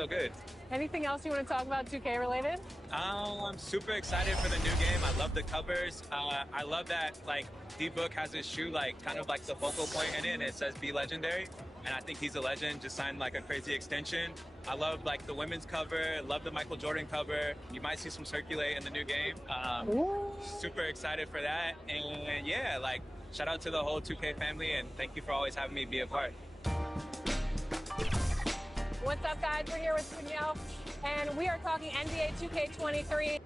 so good. Anything else you want to talk about 2K related? I'm super excited for the new game. I love the covers. I love that, like, D-Book has his shoe, like, kind of like the focal point in it, and it says Be Legendary. And I think he's a legend, just signed, like, a crazy extension. I love, like, the women's cover. Love the Michael Jordan cover. You might see some circulate in the new game. Super excited for that. And, yeah, like, shout out to the whole 2K family, and thank you for always having me be a part. What's up, guys? We're here with Danielle, and we are talking NBA 2K23.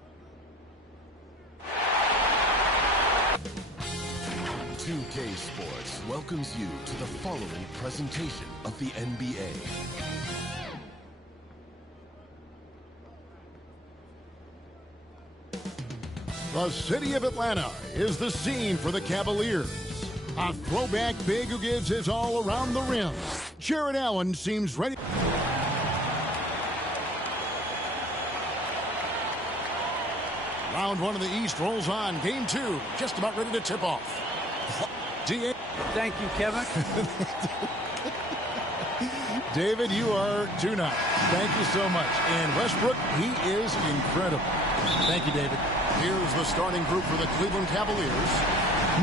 2K Sports welcomes you to the following presentation of the NBA. The city of Atlanta is the scene for the Cavaliers. A throwback big who gives his all around the rim. Jarrett Allen seems ready. Round one of the East rolls on. Game two, just about ready to tip off. Thank you, Kevin. David, you are too nice. Thank you so much. And Westbrook, he is incredible. Thank you, David. Here's the starting group for the Cleveland Cavaliers.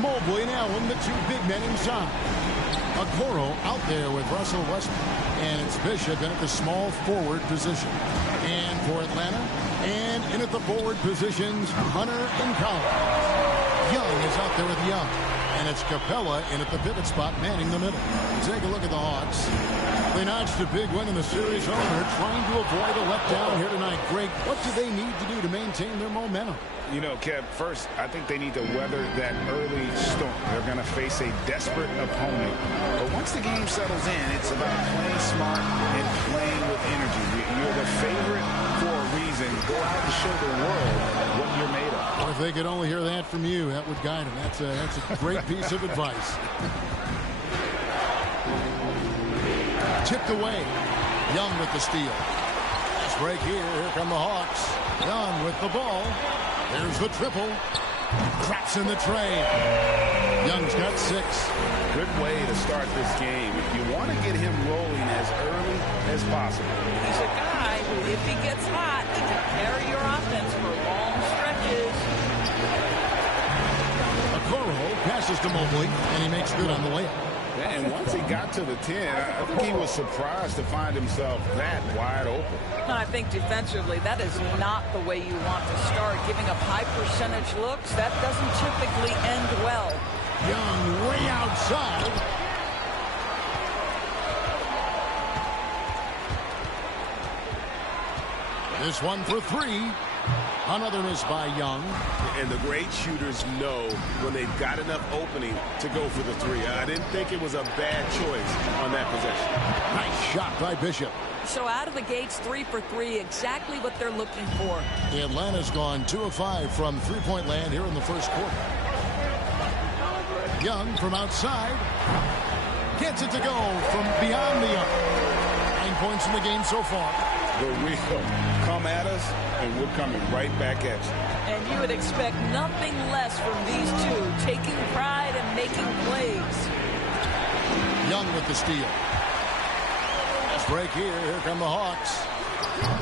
Mobley and Allen, the two big men inside. Okoro out there with Russell Westbrook. And it's Bishop in at the small forward position. And for Atlanta, and in at the forward positions, Hunter and Collins. Young is out there with Young. And it's Capella in at the pivot spot, manning the middle. Take a look at the Hawks. They notched a big win in the series opener, trying to avoid a letdown here tonight. Greg, what do they need to do to maintain their momentum? You know, Kev, first, I think they need to weather that early storm. They're going to face a desperate opponent. But once the game settles in, it's about playing smart and playing with energy. You're the favorite for a reason. Go out and show the world what you're made of. Well, if they could only hear that from you, that would guide them. That's a great piece of advice. Tipped away. Young with the steal. Nice break here. Here come the Hawks. Young with the ball. There's the triple. Drops in the tray. Young's got 6. Good way to start this game. If you want to get him rolling as early as possible. He's a guy who, if he gets hot, he can carry your offense for long stretches. Okoro passes to Mobley, and he makes good on the layup. And once he got to the 10, I think he was surprised to find himself that wide open. I think defensively, that is not the way you want to start. Giving up high percentage looks, that doesn't typically end well. Young way outside. This one for 3. Another miss by Young. And the great shooters know when they've got enough opening to go for the 3. I didn't think it was a bad choice on that possession. Nice shot by Bishop. So out of the gates, 3 for 3, exactly what they're looking for. Atlanta's gone 2 of 5 from three-point land here in the first quarter. Young from outside. Gets it to go from beyond the arc. 9 points in the game so far. The wheel come at us, and we're coming right back at you. And you would expect nothing less from these two, taking pride and making plays. Young with the steal. Let's break here. Here come the Hawks.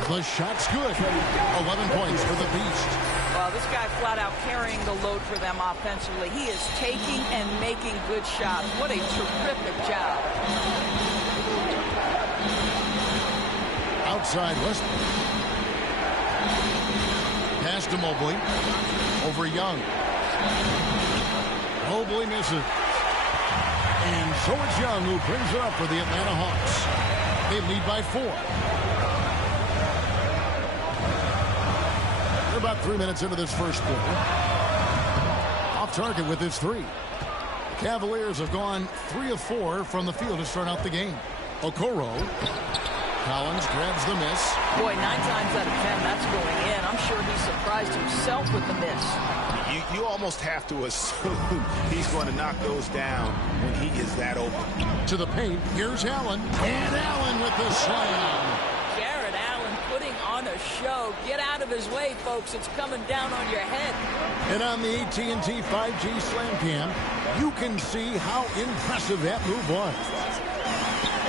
The shot's good. 11 points for the Beast. Well, this guy flat out carrying the load for them offensively. He is taking and making good shots. What a terrific job. Outside Westbrook. Pass to Mobley. Over Young. Mobley misses. And so it's Young who brings it up for the Atlanta Hawks. They lead by 4. They're about 3 minutes into this first quarter. Off target with his 3. The Cavaliers have gone 3 of 4 from the field to start out the game. Okoro. Collins grabs the miss. Boy, 9 times out of 10, that's going in. I'm sure he surprised himself with the miss. You almost have to assume he's going to knock those down when he is that open. To the paint, here's Allen. And Allen with the slam. Jarrett Allen putting on a show. Get out of his way, folks. It's coming down on your head. And on the AT&T 5G Slam Cam, you can see how impressive that move was.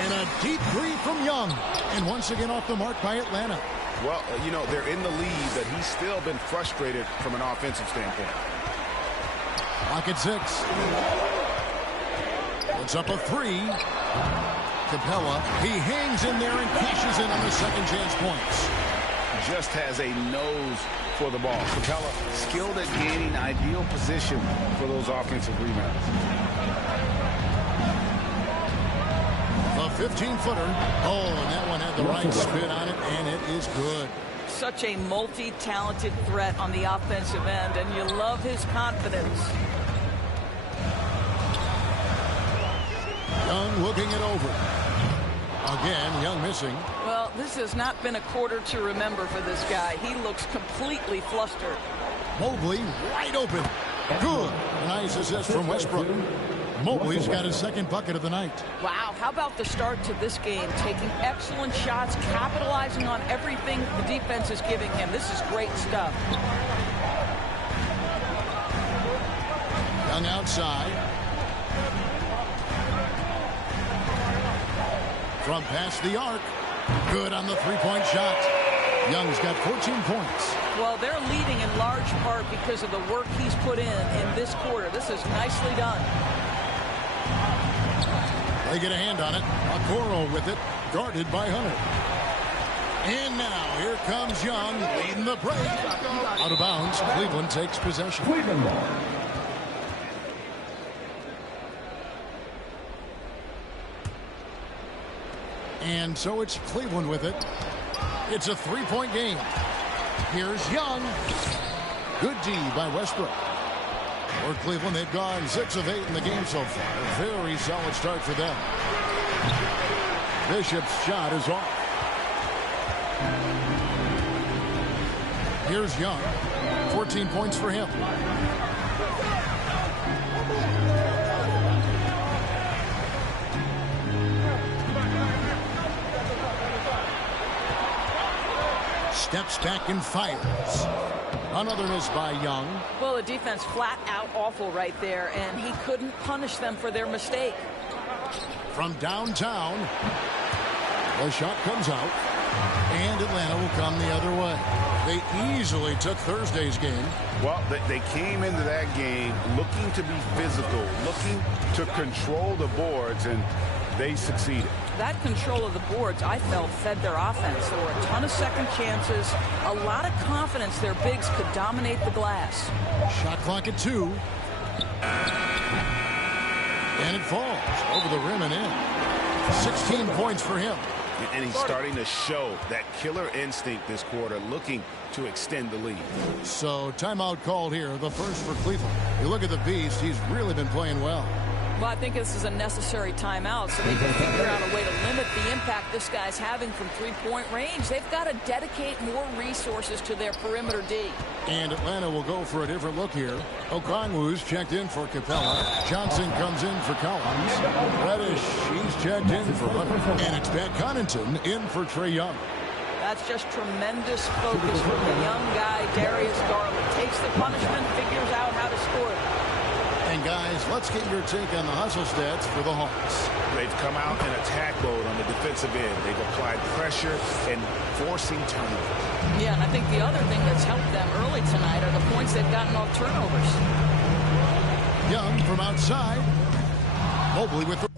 And a deep three from Young. And once again off the mark by Atlanta. Well, you know, they're in the lead, but he's still been frustrated from an offensive standpoint. Clock at 6. It's up a 3. Capella, he hangs in there and cashes in on the second chance points. Just has a nose for the ball. Capella skilled at gaining ideal position for those offensive rebounds. The 15-footer. Oh, and that one had the right spin on it, and it is good. Such a multi-talented threat on the offensive end, and you love his confidence. Young looking it over. Again, Young missing. Well, this has not been a quarter to remember for this guy. He looks completely flustered. Mobley wide open. Good. Nice assist from Westbrook. Mobley's got his second bucket of the night. Wow, how about the start to this game? Taking excellent shots, capitalizing on everything the defense is giving him. This is great stuff. Young outside. From past the arc. Good on the three-point shot. Young's got 14 points. Well, they're leading in large part because of the work he's put in this quarter. This is nicely done. They get a hand on it. Okoro with it. Guarded by Hunter. And now here comes Young leading the break. Out of bounds. Cleveland takes possession. Cleveland ball. And so it's Cleveland with it. It's a three-point game. Here's Young. Good D by Westbrook. For Cleveland, they've gone 6 of 8 in the game so far. A very solid start for them. Bishop's shot is off. Here's Young. 14 points for him. Steps back and fires. Another miss by Young. Well, the defense flat out awful right there, and he couldn't punish them for their mistake. From downtown, the shot comes out, and Atlanta will come the other way. They easily took Thursday's game. Well, they came into that game looking to be physical, looking to control the boards, and they succeeded. That control of the boards, I felt, fed their offense. There were a ton of second chances, a lot of confidence their bigs could dominate the glass. Shot clock at 2. And it falls over the rim and in. 16 points for him. And he's starting to show that killer instinct this quarter, looking to extend the lead. So timeout called here, the first for Cleveland. You look at the Beast, he's really been playing well. Well, I think this is a necessary timeout so they can figure out a way to limit the impact this guy's having from three-point range. They've got to dedicate more resources to their perimeter D. And Atlanta will go for a different look here. Okongwu's checked in for Capella. Johnson comes in for Collins. Reddish, he's checked in for Hunter. And it's Pat Connaughton in for Trae Young. That's just tremendous focus from the young guy, Darius Garland. Takes the punishment, figures out how to score it. And guys, let's get your take on the hustle stats for the Hawks. They've come out in attack mode on the defensive end. They've applied pressure and forcing turnovers. Yeah, and I think the other thing that's helped them early tonight are the points they've gotten off turnovers. Young from outside. Mobley with the...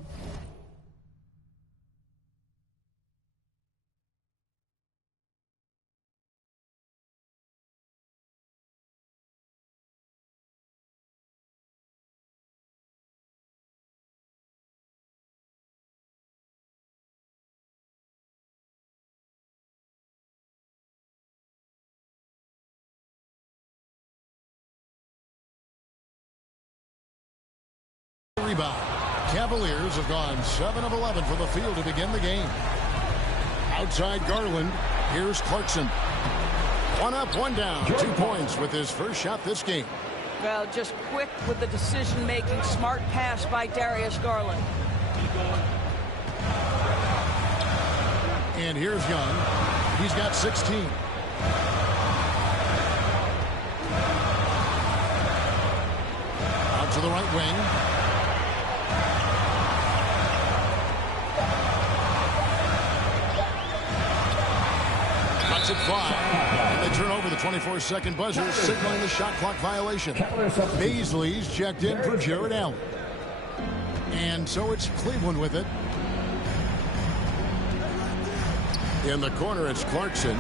Rebound. Cavaliers have gone 7 of 11 from the field to begin the game. Outside Garland. Here's Clarkson. 1 up, 1 down. 2 points with his first shot this game. Well, just quick with the decision-making. Smart pass by Darius Garland. And here's Young. He's got 16. Out to the right wing. it 5. And they turn over the 24-second buzzer, signaling the shot clock violation. Baisley's checked in for Jared Allen. And so it's Cleveland with it. In the corner, it's Clarkson.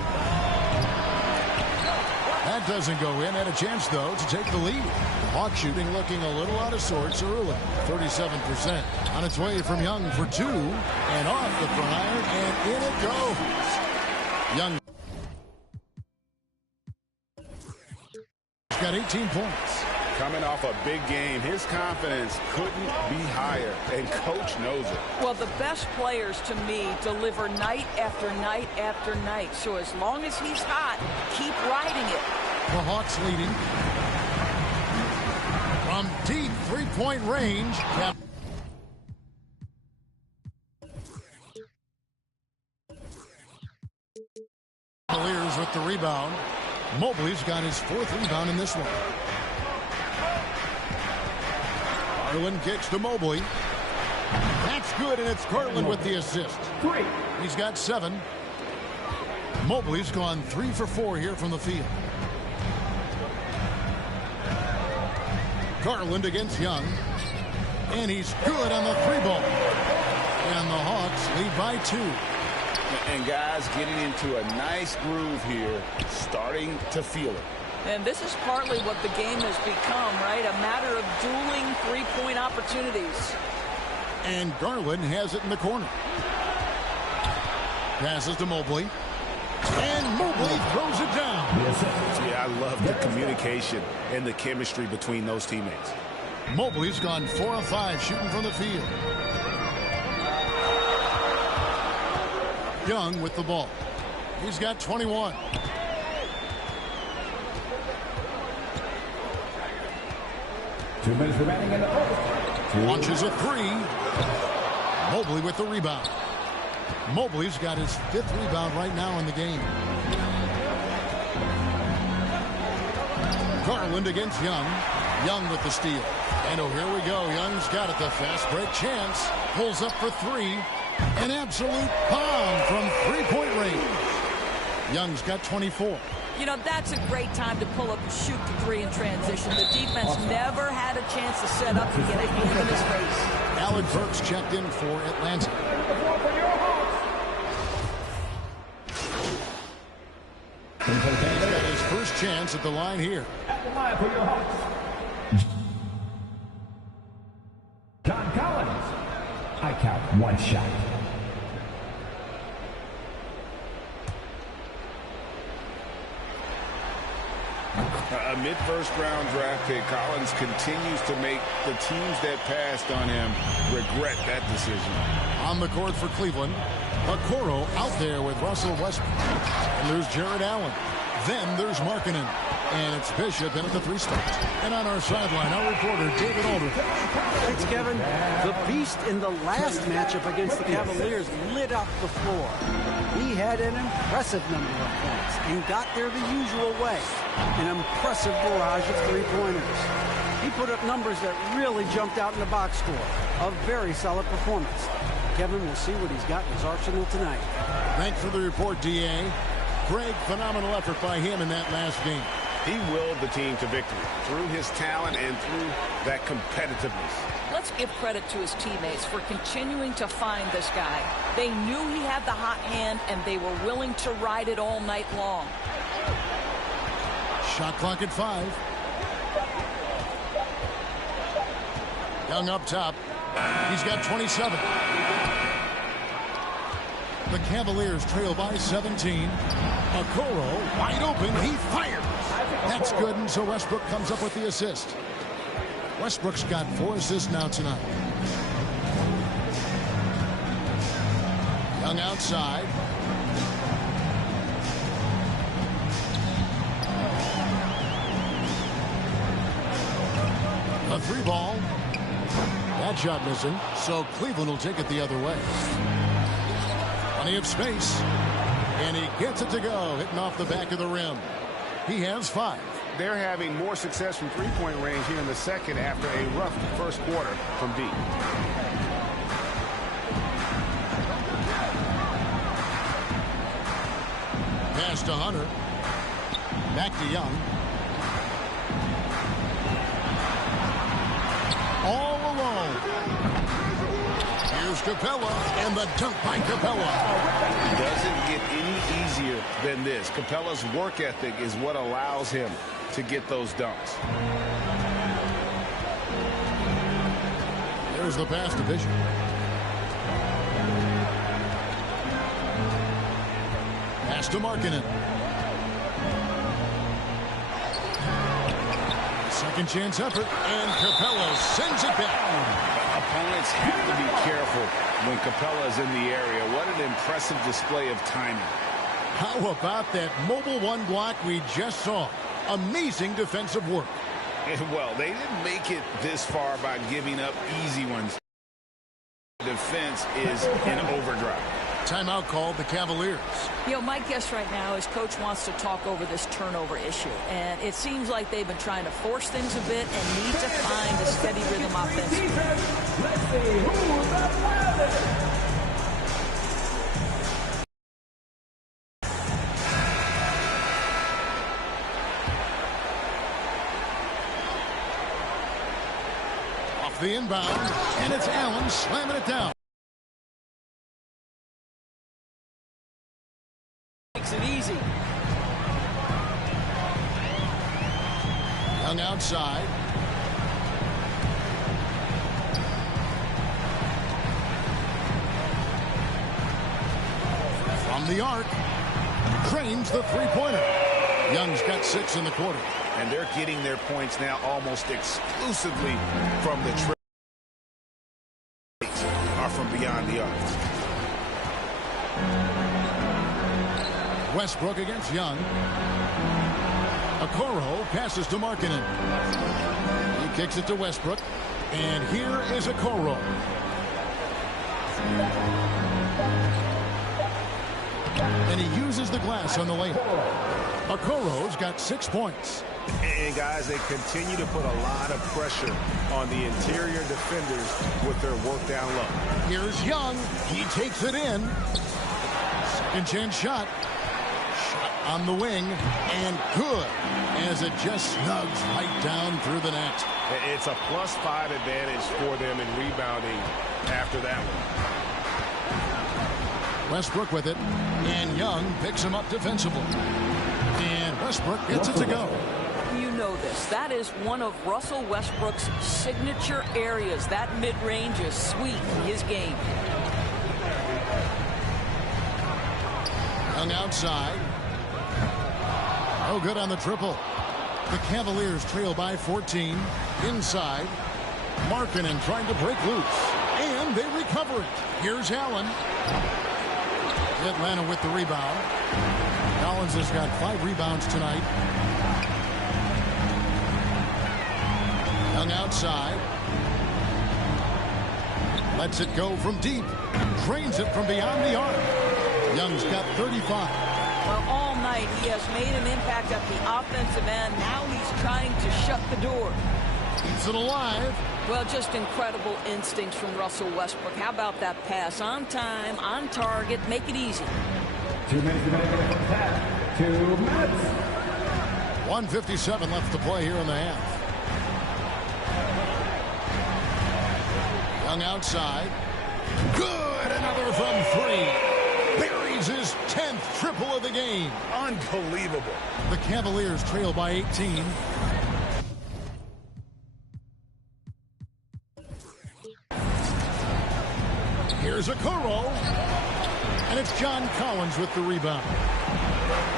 That doesn't go in. Had a chance, though, to take the lead. The Hawks shooting looking a little out of sorts early. 37%. On its way from Young for 2. And off the front iron, and in it goes. Young got 18 points. Coming off a big game, his confidence couldn't be higher, and coach knows it. Well, the best players to me deliver night after night after night. So as long as he's hot, keep riding it. The Hawks leading. From deep three-point range. Cavaliers with the rebound. Mobley's got his 4th rebound in this one. Garland kicks to Mobley. That's good, and it's Garland with the assist. He's got 7. Mobley's gone 3 for 4 here from the field. Garland against Young. And he's good on the 3-ball. And the Hawks lead by 2. And guys getting into a nice groove here, starting to feel it. And this is partly what the game has become, right? A matter of dueling three-point opportunities. And Garland has it in the corner. Passes to Mobley. And Mobley throws it down. Yeah, I love the communication and the chemistry between those teammates. Mobley's gone 4 of 5 shooting from the field. Young with the ball. He's got 21. Two minutes remaining in the quarter. Launches a 3. Mobley with the rebound. Mobley's got his 5th rebound right now in the game. Garland against Young. Young with the steal. And oh, here we go. Young's got it. The fast break chance. Pulls up for 3. An absolute bomb from 3-point range. Young's got 24. You know, that's a great time to pull up and shoot the 3 in transition. The defense never had a chance to set up and get a hand in his face. Alec Burks checked in for Atlanta. He's got his first chance at the line here. At the line for your Hawks. John Collins. I count 1 shot. A mid-first-round draft pick, Collins continues to make the teams that passed on him regret that decision. On the court for Cleveland, Okoro out there with Russell Westbrook. And there's Jared Allen. Then there's Markkanen. And it's Bishop in at the 3 starts. And on our sideline, our reporter, David Aldridge. Thanks, Kevin. The beast in the last matchup against the Cavaliers lit up the floor. He had an impressive number of points and got there the usual way. An impressive barrage of 3-pointers. He put up numbers that really jumped out in the box score. A very solid performance. Kevin will see what he's got in his arsenal tonight. Thanks for the report, D.A. Greg, phenomenal effort by him in that last game. He willed the team to victory through his talent and through that competitiveness. Let's give credit to his teammates for continuing to find this guy. They knew he had the hot hand, and they were willing to ride it all night long. Shot clock at 5. Young up top. He's got 27. The Cavaliers trail by 17. Okoro wide open. He fires. That's good, and so Westbrook comes up with the assist. Westbrook's got 4 assists now tonight. Young outside. A 3-ball. That shot missing, so Cleveland will take it the other way. Plenty of space. And he gets it to go, hitting off the back of the rim. He has 5. They're having more success from 3-point range here in the second after a rough first quarter from deep. Pass to Hunter. Back to Young. All alone. Here's Capella, and the dunk by Capella. It doesn't get any easier than this. Capella's work ethic is what allows him to get those dunks. There's the pass to Bishop. Pass to Markkanen. Second chance effort, and Capella sends it back. Opponents have to be careful when Capella is in the area. What an impressive display of timing. How about that mobile one block we just saw? Amazing defensive work. And well, they didn't make it this far by giving up easy ones. Defense is in overdrive. Timeout called the Cavaliers. You know, my guess right now is Coach wants to talk over this turnover issue. And it seems like they've been trying to force things a bit and need to find a steady rhythm offensively. Let's see who's the loudest. Off the inbound, and it's Allen slamming it down. Makes it easy. Young outside. From the arc, Cranes the three-pointer. Young's got 6 in the quarter. And they're getting their points now almost exclusively from the trip or from beyond the arc. Westbrook against Young. Okoro passes to Markkanen. He kicks it to Westbrook. And here is Okoro. And he uses the glass on the layup. Okoro's got 6 points. And guys, they continue to put a lot of pressure on the interior defenders with their work down low. Here's Young. He takes it in. Second chance shot. Shot on the wing. And good, as it just snugs right down through the net. It's a +5 advantage for them in rebounding after that one. Westbrook with it. And Young picks him up defensively. And Westbrook gets it to go. You know this. That is one of Russell Westbrook's signature areas. That mid-range is sweet in his game. Young outside. No good on the triple. The Cavaliers trail by 14. Inside. Markkanen trying to break loose. And they recover it. Here's Allen. Atlanta with the rebound. Collins has got 5 rebounds tonight. Young outside. Lets it go from deep. Drains it from beyond the arc. Young's got 35. Well, all night he has made an impact at the offensive end. Now he's trying to shut the door. Keeps it alive. Well, just incredible instincts from Russell Westbrook. How about that pass? On time, on target, make it easy. 2 minutes remaining in the first half. 2 minutes. 1:57 left to play here in the half. Young outside. Good. Another from 3. Buries his 10th triple of the game. Unbelievable. The Cavaliers trail by 18. Here's Okoro. And it's John Collins with the rebound.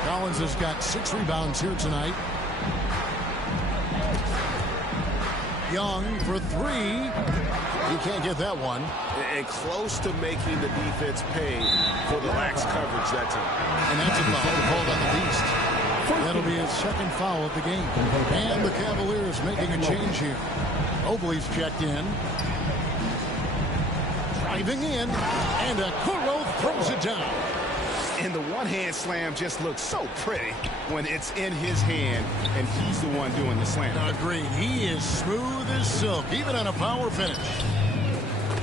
Collins has got 6 rebounds here tonight. Young for 3. He can't get that one. And close to making the defense pay for the lax coverage that time. And that's a foul called on the Beast. That'll be his 2nd foul of the game. And the Cavaliers making a change here. Mobley's checked in. Driving in. And Okoro throws it down. And the one-hand slam just looks so pretty when it's in his hand and he's the one doing the slam. Agreed. He is smooth as silk, even on a power finish.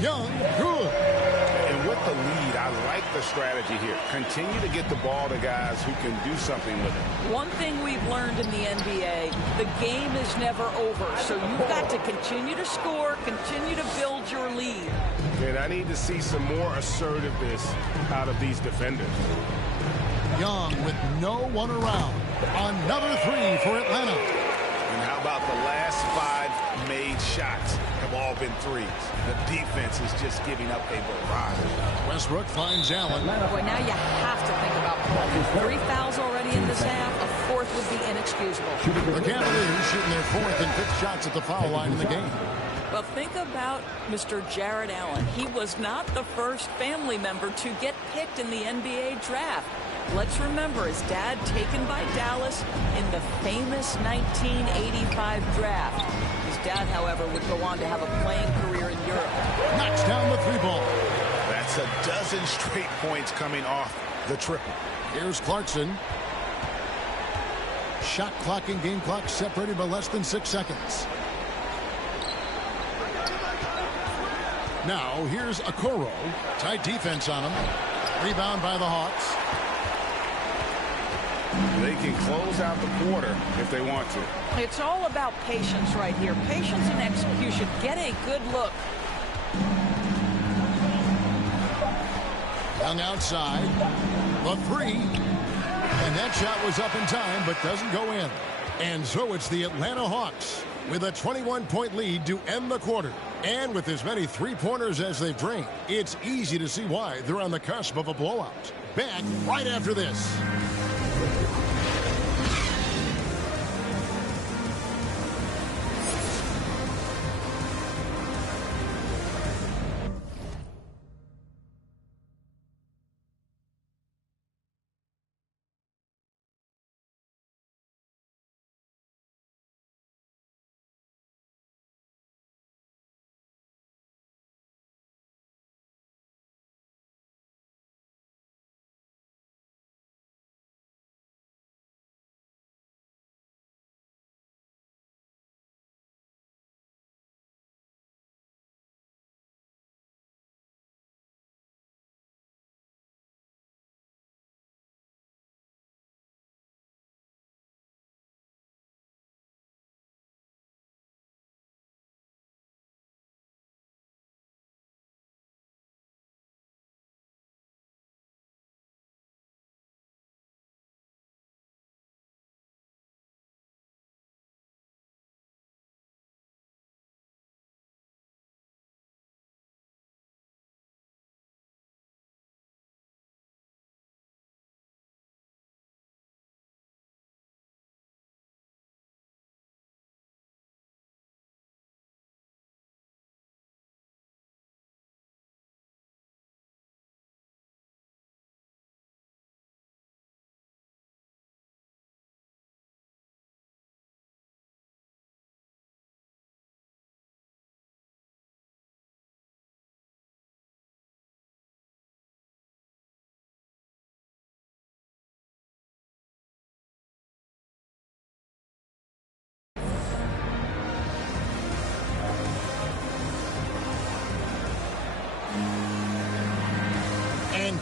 Young, good. And with the lead, I like the strategy here. Continue to get the ball to guys who can do something with it. One thing we've learned in the NBA, the game is never over. So you've got to continue to score, continue to build your lead. And I need to see some more assertiveness out of these defenders. Young with no one around. Another three for Atlanta. And how about the last 5 made shots have all been threes? The defense is just giving up a barrage. Westbrook finds Allen. Boy, now you have to think about Paul. 3 fouls already in this half. A fourth would be inexcusable. The Cavaliers shooting their 4th and 5th shots at the foul line in the game. Well, think about Mr. Jared Allen. He was not the first family member to get picked in the NBA draft. Let's remember his dad taken by Dallas in the famous 1985 draft. His dad, however, would go on to have a playing career in Europe. Knocks down the 3-ball. That's a dozen straight points coming off the triple. Here's Clarkson. Shot clock and game clock separated by less than 6 seconds. Now here's Okoro. Tight defense on him. Rebound by the Hawks. They can close out the quarter if they want to. It's all about patience right here. Patience and execution. Get a good look. Young outside. The 3. And that shot was up in time, but doesn't go in. And so it's the Atlanta Hawks with a 21-point lead to end the quarter. And with as many 3-pointers as they've drained, it's easy to see why they're on the cusp of a blowout. Back right after this.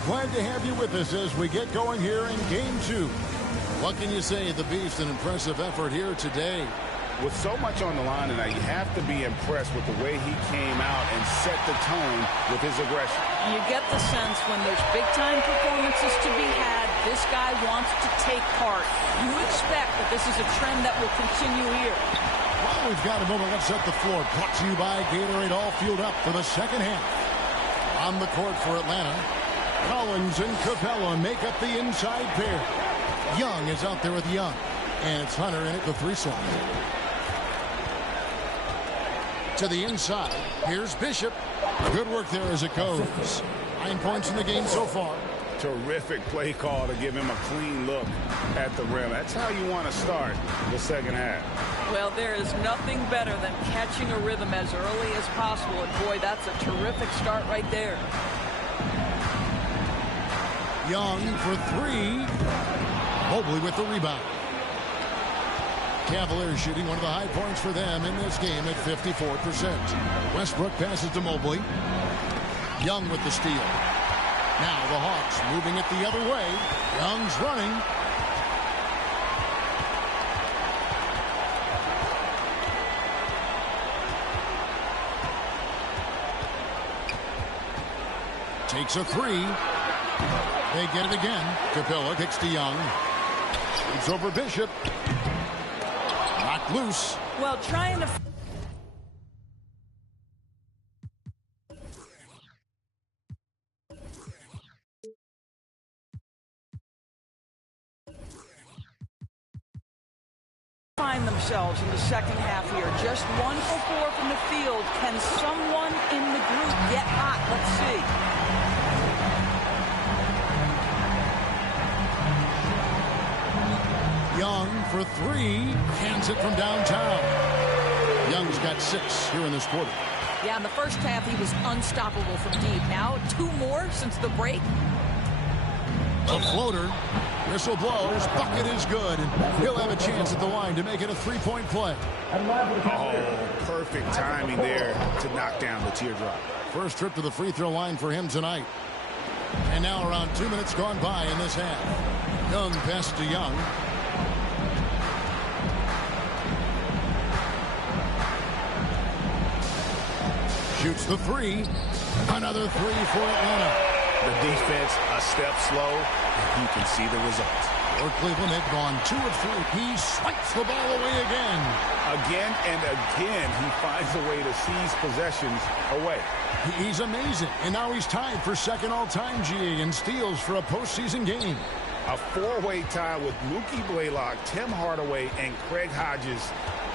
Glad to have you with us as we get going here in Game 2. What can you say? The Beast, an impressive effort here today. With so much on the line tonight, you have to be impressed with the way he came out and set the tone with his aggression. You get the sense when there's big-time performances to be had, this guy wants to take part. You expect that this is a trend that will continue here. Well, we've got a moment. Let's set the floor. Brought to you by Gatorade, all fueled up for the second half. On the court for Atlanta, Collins and Capella make up the inside pair. Young is out there with Young. And it's Hunter in at the 3 slot. To the inside. Here's Bishop. Good work there as it goes. 9 points in the game so far. Terrific play call to give him a clean look at the rim. That's how you want to start the second half. Well, there is nothing better than catching a rhythm as early as possible. And boy, that's a terrific start right there. Young for 3. Mobley with the rebound. Cavaliers shooting one of the high points for them in this game at 54%. Westbrook passes to Mobley. Young with the steal. Now the Hawks moving it the other way. Young's running. Takes a three. They get it again. Capella kicks to Young. Shoots over Bishop. Knocked loose. Well, trying to find themselves in the second half here. Just 1 for 4 from the field. Can someone in the group get hot? Let's see. Young for three. Cans it from downtown. Young's got 6 here in this quarter. Yeah, in the first half, he was unstoppable from deep. Now, 2 more since the break. A floater. Whistle blows. Bucket is good. And he'll have a chance at the line to make it a 3-point play. Oh, perfect timing there to knock down the teardrop. First trip to the free throw line for him tonight. And now around 2 minutes gone by in this half. Young passes to Young. Shoots the three. Another three for Atlanta. The defense a step slow, and you can see the results. For Cleveland, they've gone 2 of 3. He swipes the ball away again. Again and again, he finds a way to seize possessions away. He's amazing. And now he's tied for second all-time GA in steals for a postseason game. A 4-way tie with Mookie Blaylock, Tim Hardaway, and Craig Hodges.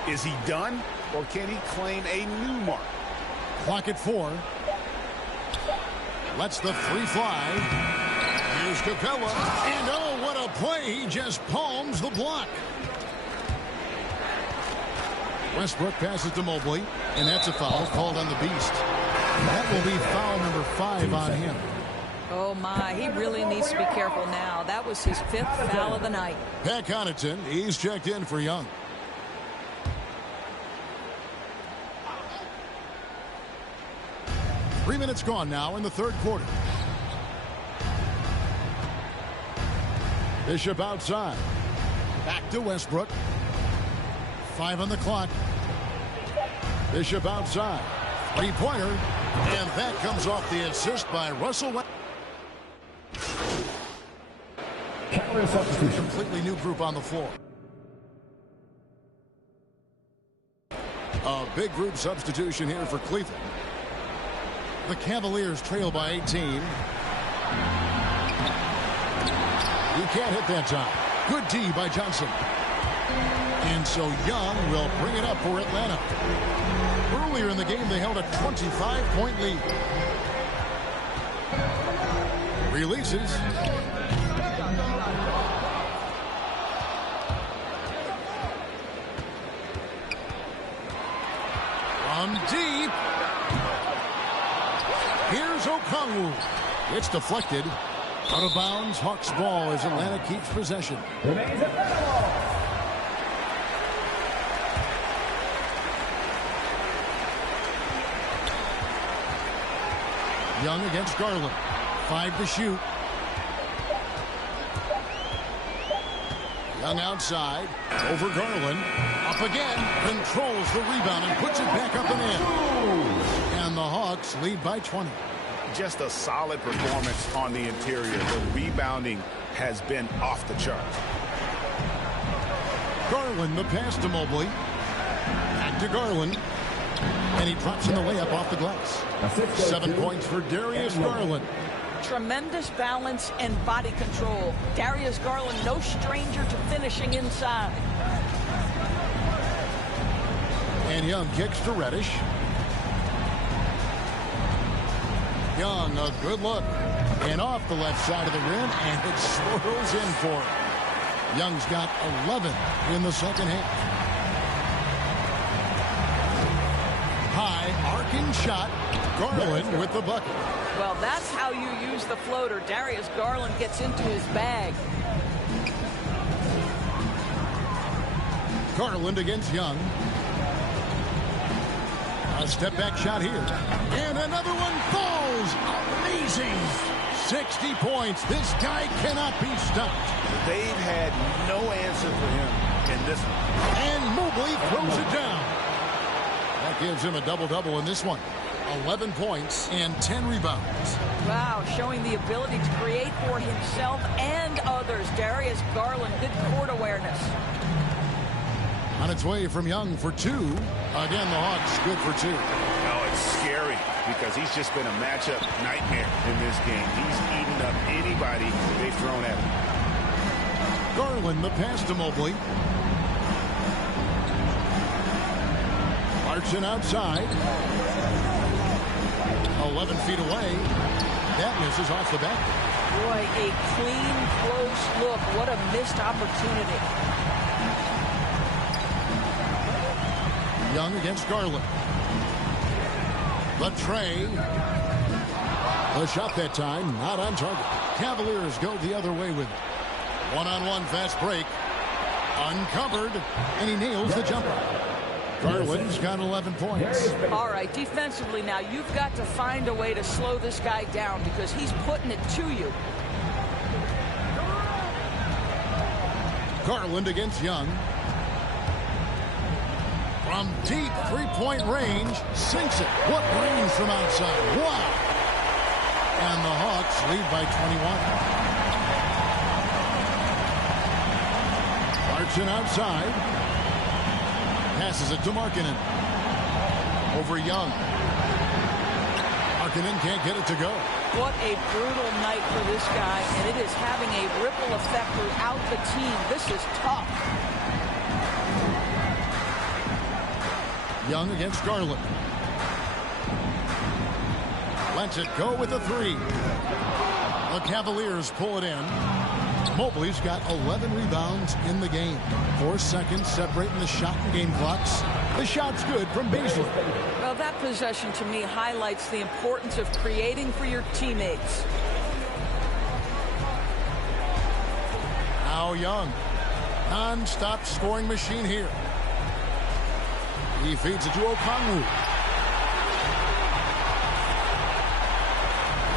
Is he done, or can he claim a new mark? Clock at 4. Lets the three fly. Here's Capella. And oh, what a play. He just palms the block. Westbrook passes to Mobley. And that's a foul called on the Beast. That will be foul number 5 on him. Oh, my. He really needs to be careful now. That was his 5th foul of the night. Pat Connaughton, he's checked in for Young. Three minutes gone now in the third quarter. Bishop outside. Back to Westbrook. 5 on the clock. Bishop outside. Three-pointer. And that comes off the assist by Russell Westbrook. Completely new group on the floor. A big group substitution here for Cleveland. The Cavaliers trail by 18. He can't hit that time. Good D by Johnson. And so Young will bring it up for Atlanta. Earlier in the game, they held a 25-point lead. Releases. From deep. Here's Okongwu. It's deflected. Out of bounds. Hawks ball as Atlanta keeps possession. Young against Garland. 5 to shoot. Young outside. Over Garland. Up again. Controls the rebound and puts it back up and in. And the Hawks lead by 20. Just a solid performance on the interior. The rebounding has been off the charts. Garland, the pass to Mobley. Back to Garland. And he drops in the layup off the glass. 7 points for Darius Garland. Tremendous balance and body control. Darius Garland, no stranger to finishing inside. And Young kicks to Reddish. Young, a good look. And off the left side of the rim, and it swirls in for him. Young's got 11 in the second half. High arcing shot. Garland with the bucket. Well, that's how you use the floater. Darius Garland gets into his bag. Garland against Young. A step back shot here. And another one falls. Amazing. 60 points. This guy cannot be stopped. They've had no answer for him in this one. And Mobley throws it down. That gives him a double-double in this one. 11 points and 10 rebounds. Wow, showing the ability to create for himself and others. Darius Garland, good court awareness. On its way from Young for two. Again, the Hawks good for two. Oh, it's scary because he's just been a matchup nightmare in this game. He's eaten up anybody they've thrown at him. Garland, the pass to Mobley. Clarkson outside. 11 feet away. That misses off the back. Boy, a clean, close look. What a missed opportunity. Young against Garland. The tray. The shot that time, not on target. Cavaliers go the other way with it. One-on-one fast break. Uncovered, and he nails the jumper. Garland's got 11 points. All right, defensively now, you've got to find a way to slow this guy down because he's putting it to you. Garland against Young. From deep three-point range, sinks it. What range from outside. Wow. And the Hawks lead by 21. Clarkson outside. Passes it to Markkanen. Over Young. Markkanen can't get it to go. What a brutal night for this guy, and it is having a ripple effect throughout the team. This is tough. Young against Garland. Lets it go with a three. The Cavaliers pull it in. Mobley's got 11 rebounds in the game. 4 seconds separating the shot and game clocks. The shot's good from baseline. Well, that possession to me highlights the importance of creating for your teammates. Now Young. Non-stop scoring machine here. He feeds it to Okongwu.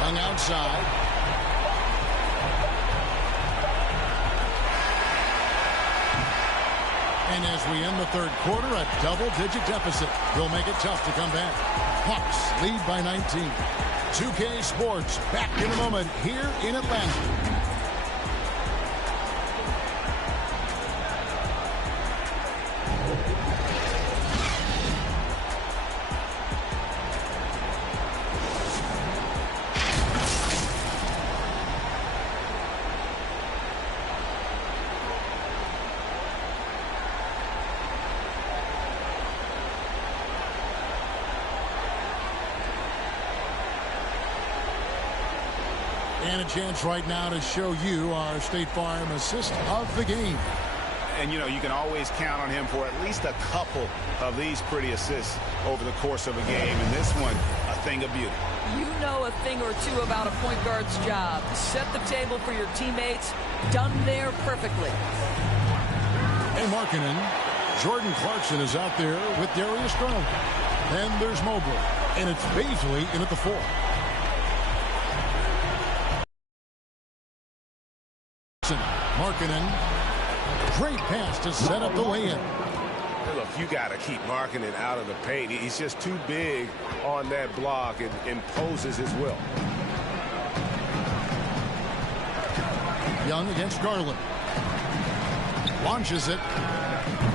Young outside. And as we end the third quarter, a double-digit deficit. He'll make it tough to come back. Hawks lead by 19. 2K Sports back in a moment here in Atlanta. And a chance right now to show you our State Farm assist of the game. And, you know, you can always count on him for at least a couple of these pretty assists over the course of a game. And this one, a thing of beauty. You know a thing or two about a point guard's job. Set the table for your teammates. Done there perfectly. And Markkanen. Jordan Clarkson is out there with Darius Garland. Then there's Mobley. And it's Bazley in at the 4. Markkanen. Great pass to set up the lay-in. Look, you got to keep Markkanen out of the paint. He's just too big on that block and imposes his will. Young against Garland. Launches it.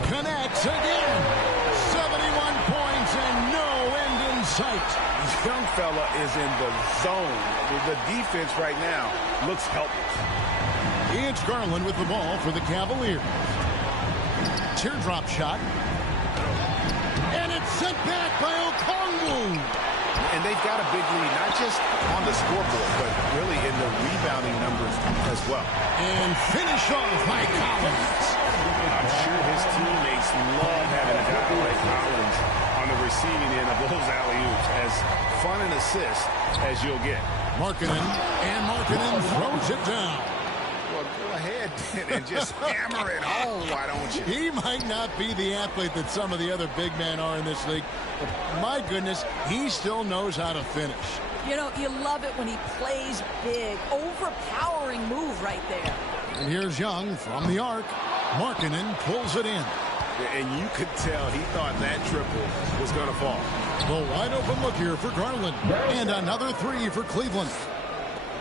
Connects again. 71 points and no end in sight. This young fella is in the zone. The defense right now looks helpless. It's Garland with the ball for the Cavaliers. Teardrop shot. And it's sent back by Okongwu. And they've got a big lead, not just on the scoreboard, but really in the rebounding numbers as well. And finish off by Collins. I'm sure his teammates love having a guy like Collins on the receiving end of those alley-oops. As fun an assist as you'll get. Markkanen, and Markkanen throws it down. Well, go ahead and just hammer it home, why don't you? He might not be the athlete that some of the other big men are in this league, but my goodness, he still knows how to finish. You know, you love it when he plays big. Overpowering move right there. And here's Young from the arc. Markkanen pulls it in. And you could tell he thought that triple was going to fall. The wide open look here for Garland. And another three for Cleveland.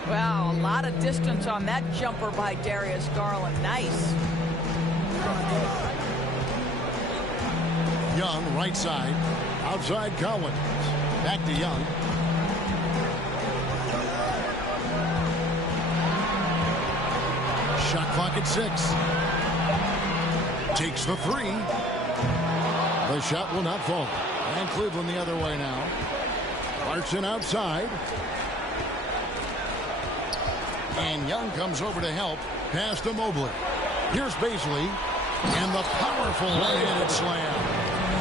Wow, a lot of distance on that jumper by Darius Garland. Nice. Young, right side. Outside Collins. Back to Young. Shot clock at 6. Takes the 3. The shot will not fall. And Cleveland the other way now. Clarkson outside. And Young comes over to help. Pass to Mobley. Here's Bazley. And the powerful one-handed slam.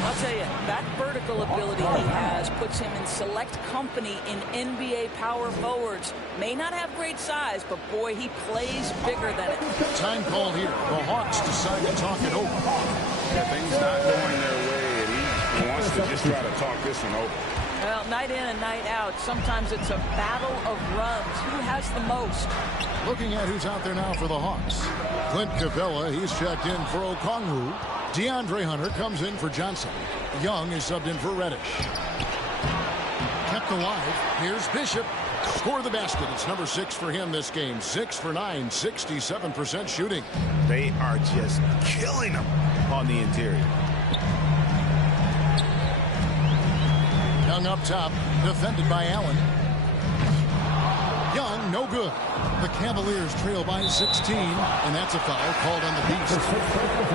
I'll tell you, that vertical ability he has puts him in select company in NBA power forwards. May not have great size, but boy, he plays bigger than it. Time called here. The Hawks decide to talk it over. Yeah, things not going their way, and he wants to just try to talk this one over. Well, night in and night out, sometimes it's a battle of runs. Who has the most? Looking at who's out there now for the Hawks. Clint Capella, he's checked in for Okongwu. DeAndre Hunter comes in for Johnson. Young is subbed in for Reddish. Kept alive. Here's Bishop. Score the basket. It's number 6 for him this game. 6 for 9, 67% shooting. They are just killing them on the interior. Young up top, defended by Allen. Young, no good. The Cavaliers trail by 16, and that's a foul called on the Beast.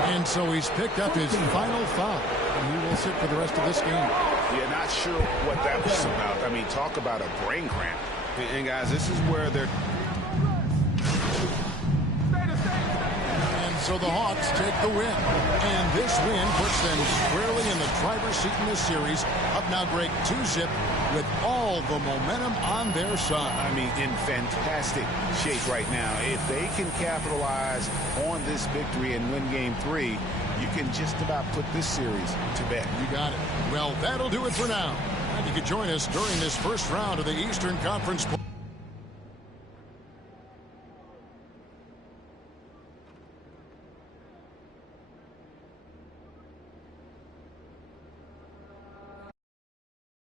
And so he's picked up his final foul, and he will sit for the rest of this game. Yeah, not sure what that was about. I mean, talk about a brain cramp. And guys, this is where they're... And so the Hawks take the win. And this win puts them squarely in the driver's seat in this series. Up now break 2-zip with all the momentum on their side. I mean, in fantastic shape right now. If they can capitalize on this victory and win game 3, you can just about put this series to bed. You got it. Well, that'll do it for now. And you can join us during this first round of the Eastern Conference.